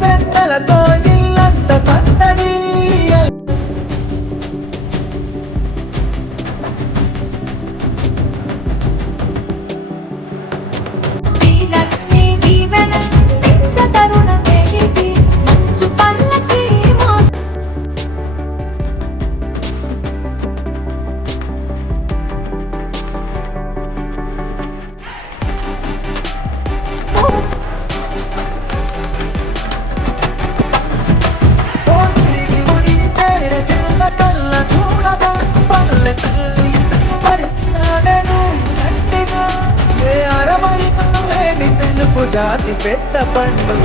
పెద్దలతో ఇల్లంత సందడి శ్రీలక్ష్మి దీవెన తరుణ వేడికి మంచు పల్లకి జాతి పెద్ద పండుగ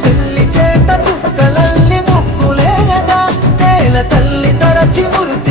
చెల్లి చేత చుక్కలల్లి ముగ్గులేనగా నేల తల్లి తరచి మురిసి